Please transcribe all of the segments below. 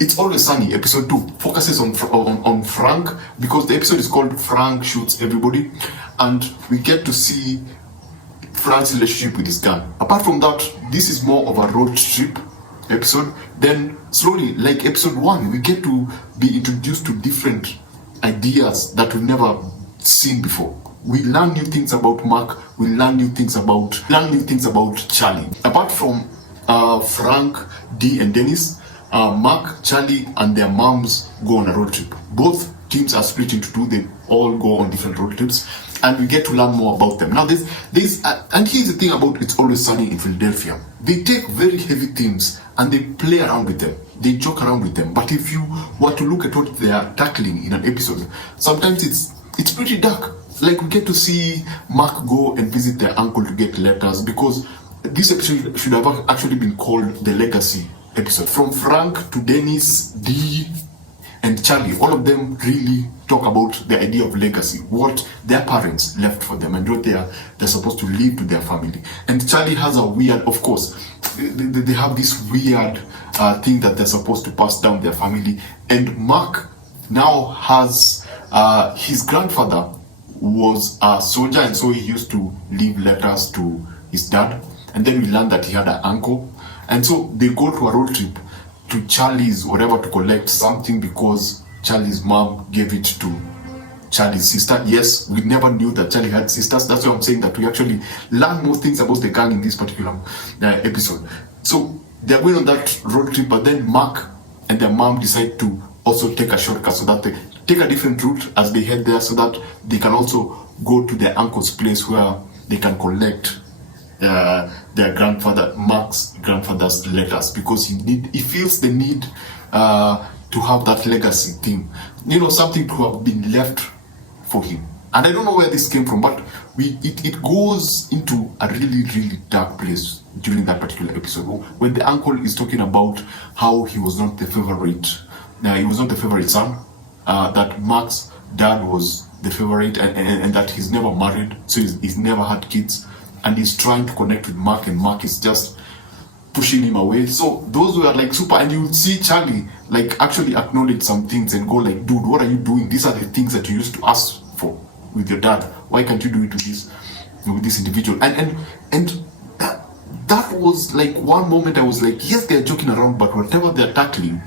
It's Always Sunny, episode 2, focuses on Frank, because the episode is called Frank Shoots Everybody, and we get to see Frank's relationship with his gun. Apart from that, this is more of a road trip episode. Then slowly, like episode 1, we get to be introduced to different ideas that we've never seen before. We learn new things about Mark. We learn new things about Charlie. Apart from Frank, Dee, and Dennis, Mark, Charlie, and their moms go on a road trip. Both teams are split into two. They all go on different road trips, and we get to learn more about them. Now, and here's the thing about It's Always Sunny in Philadelphia. They take very heavy themes and they play around with them. They joke around with them. But if you were to look at what they are tackling in an episode, sometimes it's pretty dark. Like, we get to see Mark go and visit their uncle to get letters, because this episode should have actually been called the Legacy episode. From Frank to Dennis, Dee, and Charlie, all of them really talk about the idea of legacy, what their parents left for them and what they're supposed to leave to their family. And Charlie has a weird, of course, they have this weird thing that they're supposed to pass down their family. And Mark now has, his grandfather was a soldier, and so he used to leave letters to his dad. And then we learned that he had an uncle. And so they go to a road trip to Charlie's whatever to collect something, because Charlie's mom gave it to Charlie's sister. Yes, we never knew that Charlie had sisters. That's why I'm saying that we actually learn more things about the gang in this particular episode. So they're going on that road trip, but then Mark and their mom decide to also take a shortcut, so that they take a different route as they head there, so that they can also go to their uncle's place where they can collect their grandfather, Mark's grandfather's letters, because he feels the need to have that legacy thing, something to have been left for him. And I don't know where this came from, but it goes into a really, really dark place during that particular episode, when the uncle is talking about how he was not the favorite. He was not the favorite son. That Mark's dad was the favorite, and that he's never married, so he's never had kids. And he's trying to connect with Mark, and Mark is just pushing him away. So those were like super, and you would see Charlie like actually acknowledge some things and go like, dude, what are you doing? These are the things that you used to ask for with your dad. Why can't you do it with this individual? And that was like one moment I was like, yes, they're joking around, but whatever they're tackling,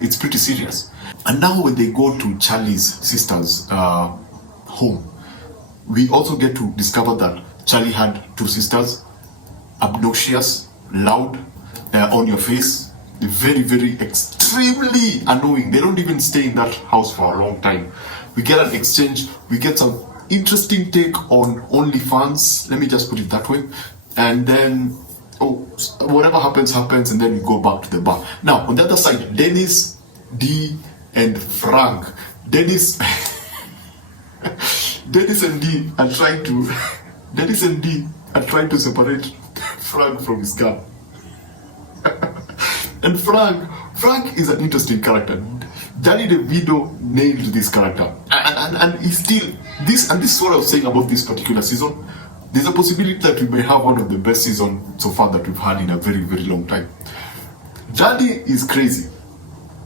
it's pretty serious. And now when they go to Charlie's sister's home, we also get to discover that Charlie had two sisters, obnoxious, loud, on your face, very, very extremely annoying. They don't even stay in that house for a long time. We get an exchange, we get some interesting take on OnlyFans, let me just put it that way. And then, whatever happens, and then we go back to the bar. Now, on the other side, Dennis, Dee, and Frank. Dennis and Dee are trying to separate Frank from his gun. And Frank is an interesting character. Danny DeVito nailed this character. And he's still, this is what I was saying about this particular season. There's a possibility that we may have one of the best seasons so far that we've had in a very, very long time. Danny is crazy.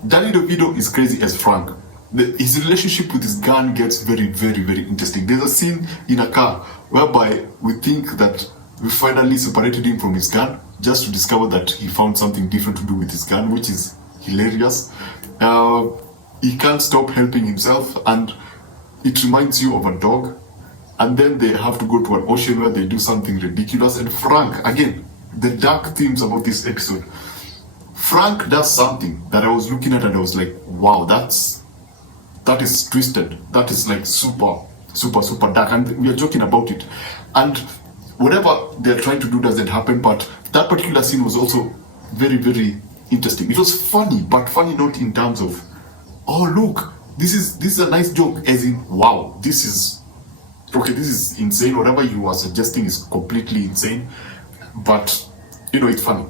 Danny DeVito is crazy as Frank. His relationship with his gun gets very, very, very interesting. There's a scene in a car whereby we think that we finally separated him from his gun, just to discover that he found something different to do with his gun, which is hilarious. He can't stop helping himself, and it reminds you of a dog. And then they have to go to an ocean where they do something ridiculous. And Frank, again, the dark themes about this episode. Frank does something that I was looking at and I was like, wow, that is twisted. That is like super, super, super dark. And we are joking about it. And whatever they're trying to do doesn't happen. But that particular scene was also very, very interesting. It was funny, but funny not in terms of, oh, look, this is a nice joke. As in, wow, this is insane. Whatever you are suggesting is completely insane. But, it's funny.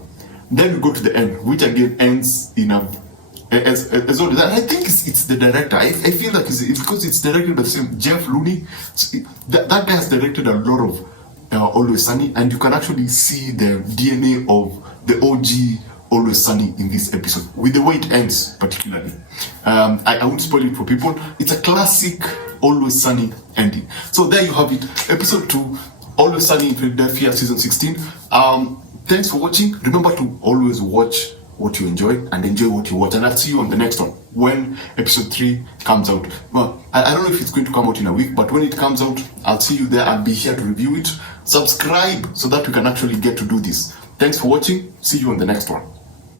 Then we go to the end, which again ends in a as well. I think it's the director. I feel like it's because it's directed by the same Jeff Looney. That guy has directed a lot of Always Sunny, and you can actually see the DNA of the OG Always Sunny in this episode, with the way it ends particularly. I won't spoil it for people. It's a classic Always Sunny ending. So there you have it, episode 2, Always Sunny in Philadelphia, season 16. Thanks for watching. Remember to always watch what you enjoy and enjoy what you watch, and I'll see you on the next one when episode 3 comes out. Well, I don't know if it's going to come out in a week, but when it comes out, I'll see you there. I'll be here to review it. Subscribe so that we can actually get to do this. Thanks for watching. See you on the next one.